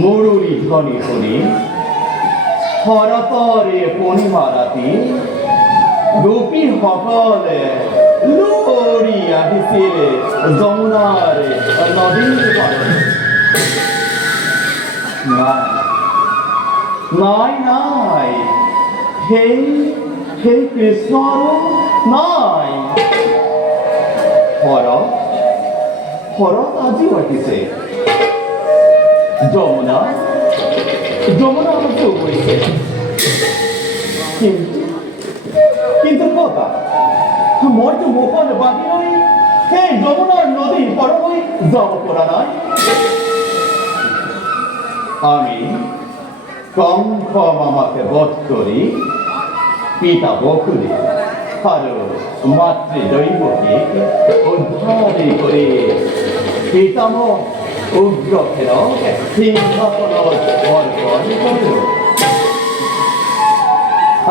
মুরুলি ধ্বনি শুনি হরতরে পূর্ণিমা রাতি গোপী সকলে লরি আহিছিল যমুনার নদীর পারে। নাই নাই সেই সেই কৃষ্ণর নাই। হরত আজি আহিছে যমুনা যমুনা আমাকে বইছে, কিন্তু কথা মই তো মুখন বাকি নই সেই যমুনার নদী পরবই যাব করা নাই। আমি কঙ্খ মামাকে বধ করি পিতা বকুলে আর মাতৃ দৈবকে উদ্ধারে করে পিতামহ উগ্র ফেরক সিংহাসন অর্পণ করল।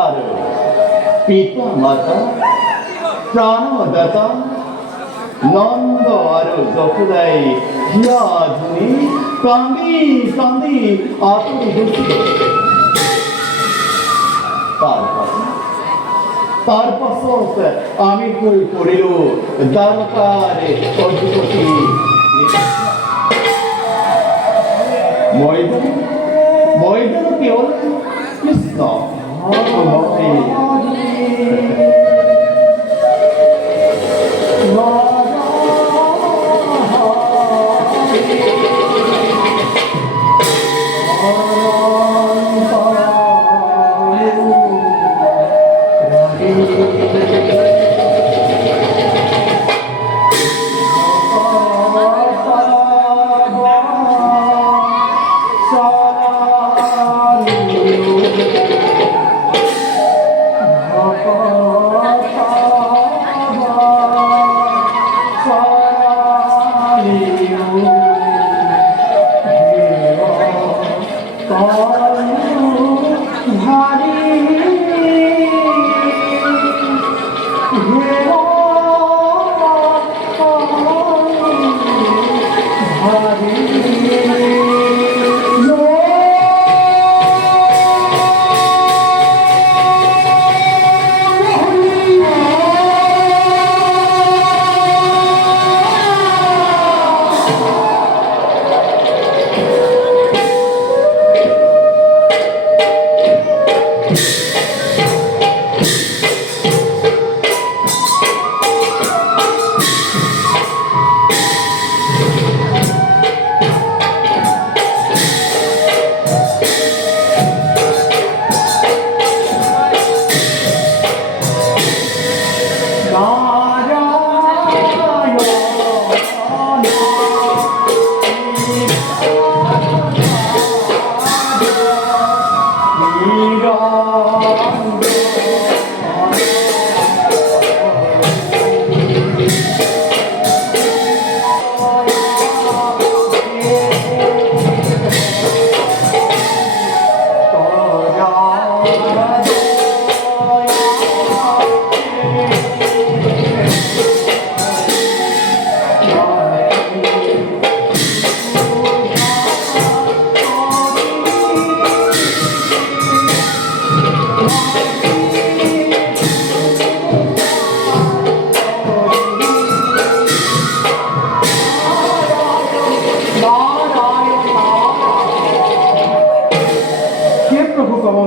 আর পিতা মাতা প্রাণদাতা নন্দ আর যশোদাই হিয়া ধুনি কান্দি কান্দি আতুর দুঃখী। তার পাছত আমি হয়ে পড়িল দ্বারকারে অধিপতি। ময়দান কেবল কৃষ্ণ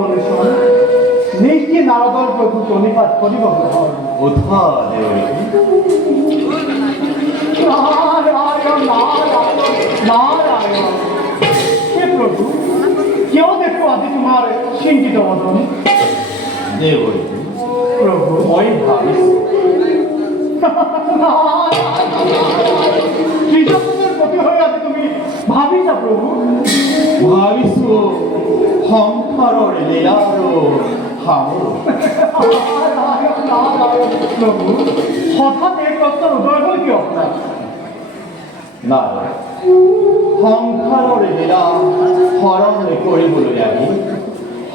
অনুসরণ নিষ্ঠি নারদর প্রভু প্রণিপাত করিব গ্রহণ উঠা দেবরী নারায়ণ নারায়ণ নারায়ণ হে প্রভু কেউ দেখো আদি তোমার চিন্তিত বদন দেবরী প্রভু মই ভাবিছো শ্রীজগতের প্রতি হয়ে আছে তুমি ভাবিছা প্রভু ভাবিছো সংসাৰৰ লীলাৰো সামৰো নারায়ণ নারায়ণ প্রভু হঠাৎ এই প্রশ্নের উদয় হল কি আপনার নাই সংসাৰৰ লীলা হৰণ কৰিবলৈ আহি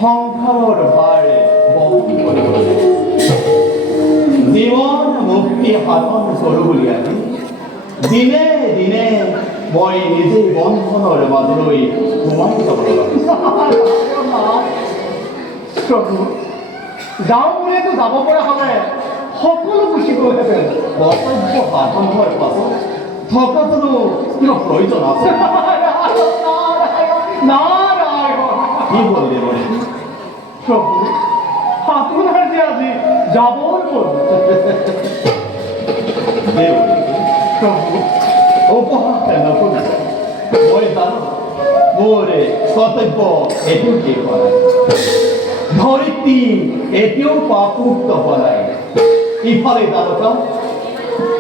সংসাৰৰ ভাৰ বহন কৰিবলৈ জীৱন মুক্তি সাধন কৰোঁ বুলি আহি দিনে দিনে মই নিজেই বন্ধনৰ মাজলৈ সোমাই যাব লগা প্রভু যাওঁ বুলিতো যাব পৰা হ'লে সকলো গুচি গ'লহেঁতেন কৰ্তব্য সাধন হোৱাৰ পাছত থকাটোনো কিবা প্ৰয়োজন আছে নারায়ণ কি হ'ল দেৱৰী প্রভু আপনার যে আজি যাবই বল দেৱৰী প্রভু উপহাস নকৰিবা মই জানো মোৰ কৰ্তব্য এইটো কি কৰা ধৰিত্ৰী এতিয়াও পাপমুক্ত হোৱা নাই ইফালে জানকা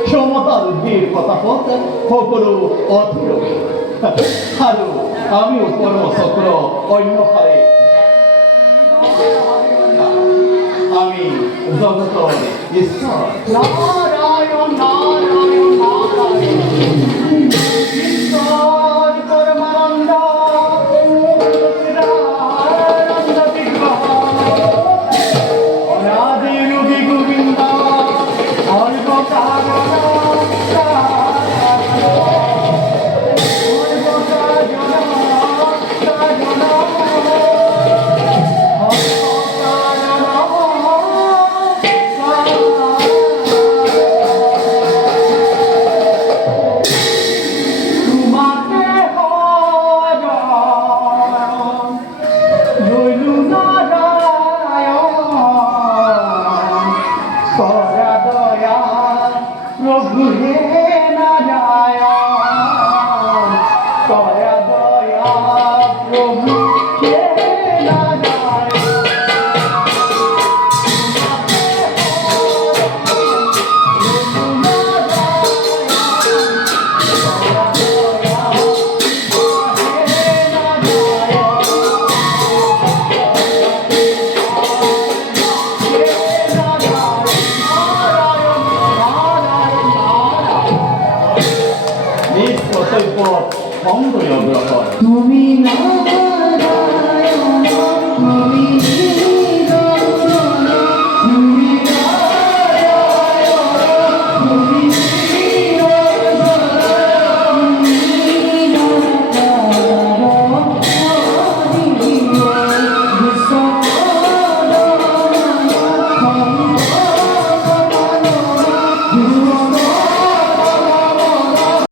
ক্ষমতা বৃদ্ধিৰ পতাপত সকলো অধীৰ আৰু আমিও কৰ্মচক্ৰ অন্যফালে আমি জগতৰ ঈশ্বৰ নারায়ণ নারায়ণ নারায়ণ ঈশ্বর